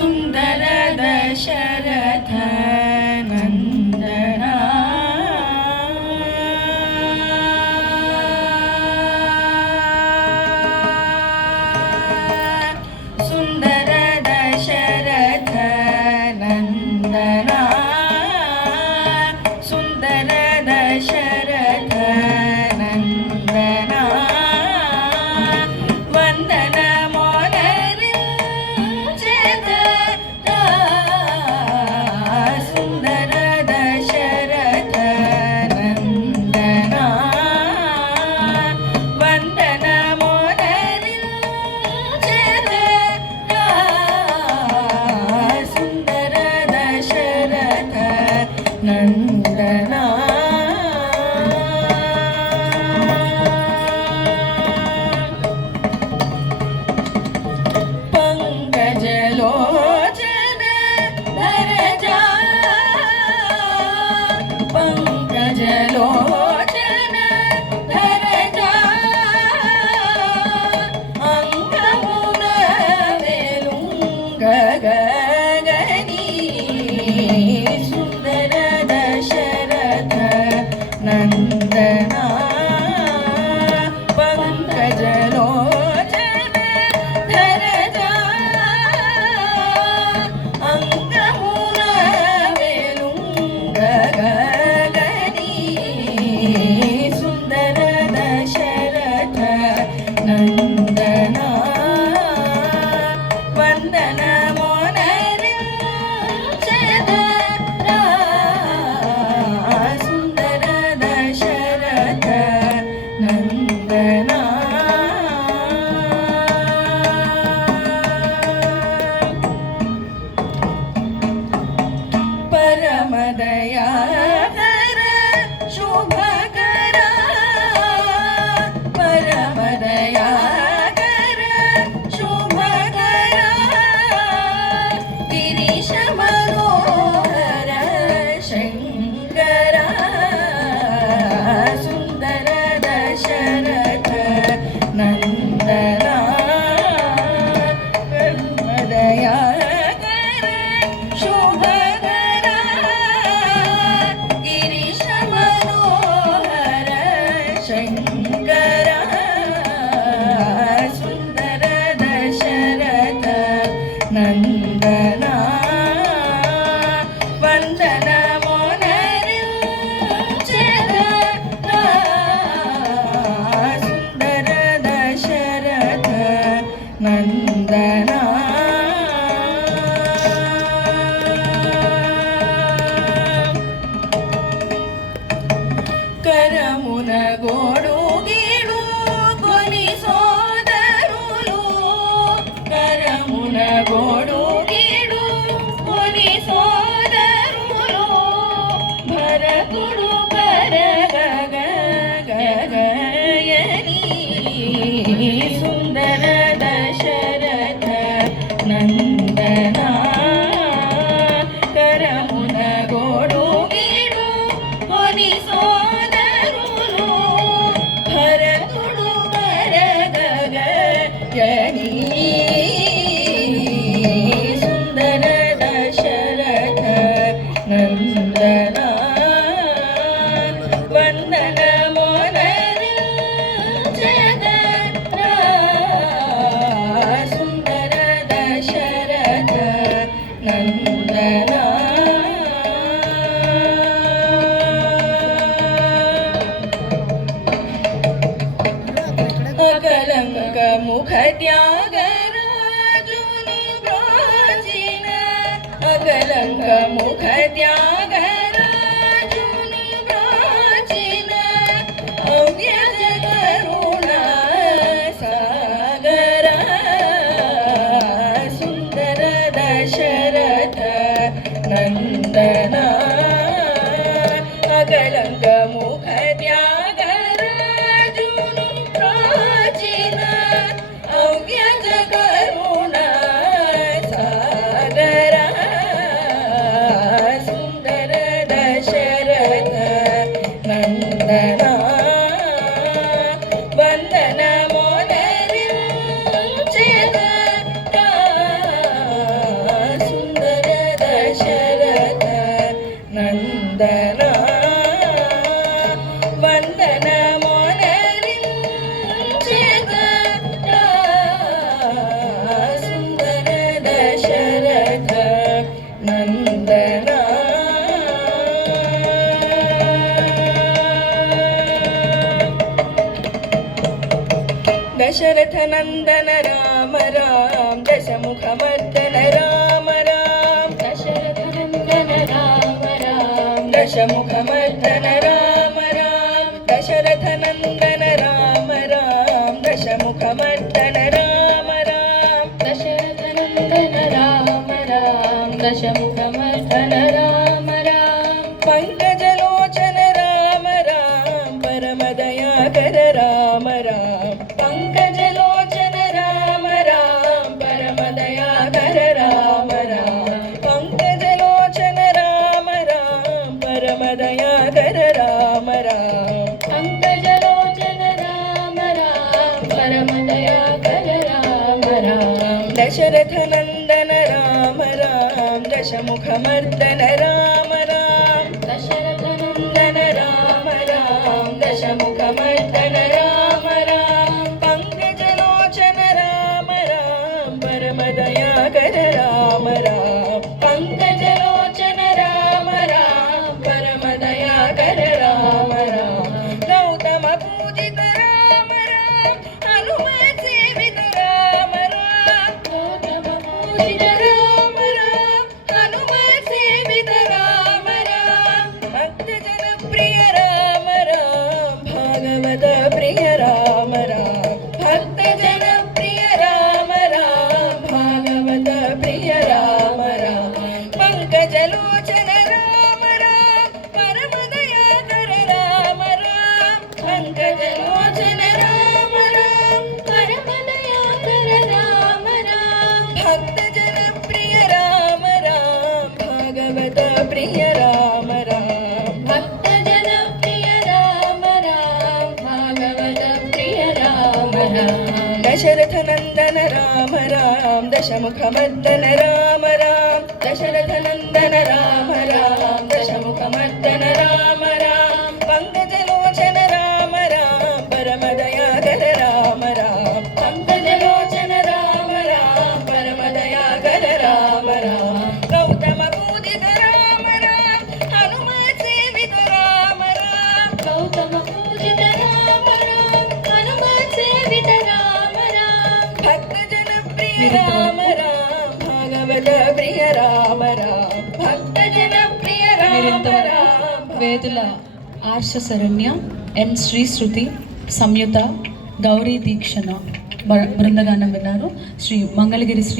सुन्दर दशरथ नन्दना सुन्दर दशरथ नन्दना सुन्दर दशरथ नन्दना वन्दन सुन्दर दशरथ नन्दना वन्दन सुन्दर दशरथ नन्दना पंकजलोचन धरजा पंकजलोचन धरजा अंगमुन वेलुंगगनी सुन्दर दशरथ नन्दना पंकजलोचन धरजा अंगमुन वेलुंगगनी सुन्दर दशरथ नन्दना वन्दन सुन्दर दशरथ नन्दना परमदयाकर शुभकर परमदयाकर शुभकर गिरीश मनोहर शङ्कर सुन्दर दशरथ नन्दना परमदयाकर शुभकर गिरीश मनोहर शङ्कर सुन्दर दशरथ नन्दना वन्दन सुन्दर दशरथ नन्दना करमुन गोडु गीडु कोनि सोदरुलु करमुन गोडु गीडु कोनि सोदरुलु भरतुडु करगगयनी सुन्दर दशरथ नन्दना करमुन गोडु गीडु कोनि सोदरुलु भरतुडु करगगयनी सुन्दर दशरथ नन्दना वन्दन सुन्दर दशरथ नन्दना अकलंक मुख त्यागराजुनि प्राचीन अकलंक मुख त्यागराजुनि प्राचीन अव्यज करुणा सागर सुन्दर दशरथ नन्दना अकलंक मुख त्यागराजुनि प्राचीन अव्यज करुणा सागर सुन्दर दशरथ नंदन राम राम दशमुख मर्दन राम राम दशरथ नंदन राम राम दशमुख मर्दन राम राम दशरथ नंदन राम राम दशमुख मर्दन राम राम दशरथ नंदन राम राम दशमुख मर्दन राम राम पंकजलोचन राम राम परम दयाकर राम राम पंकजलोचन राम राम परम दयाकर राम राम पंकजलोचन राम राम परम दयाकर राम राम पंकजलोचन राम राम परम दयाकर राम राम दशरथ नंदन राम राम दशमुख मर्दन राम राम दशरथ नंदन राम राम दशमुख मर्दन राम राम पंकजलोचन राम राम परम दयाकर राम राम पंकजलोचन राम राम परम दयाकर राम राम गौतम पूजित राम राम हनुमत सेवित राम राम गौतम पूजित राम राम हनुमत सेवित राम राम भक्त जन प्रिय राम राम भागवत प्रिय राम राम भक्त जन प्रिय राम राम भागवत प्रिय राम राम पंकजलोचन राम राम परम दयाकर राम राम पंकजलोचन राम राम परम दयाकर राम राम भक्त जन प्रिय राम राम भागवत प्रिय राम राम भक्त जन प्रिय राम राम भागवत प्रिय राम राम दशरथ नंदन राम राम दशमुख मर्दन राम राम दशरथ नंदन राम राम दशमुख मर्दन राम राम पंकजलोचन राम राम परम दयाकर राम राम पंकजलोचन राम राम परम दयाकर राम राम गौतम पूजित राम राम हनुमत सेवित राम राम गौतम पूजित राम राम हनुमत सेवित राम राम भक्त जन प्रिय राम राम भागवत प्रिय राम राम भक्त जन प्रिय राम राम వేదుల ఆర్ష శరణ్య ఎన్ శ్రీ శృతి సంయుత గౌరీ దీక్షణ బృందగానం విన్నారు. శ్రీ మంగళగిరి శ్రీ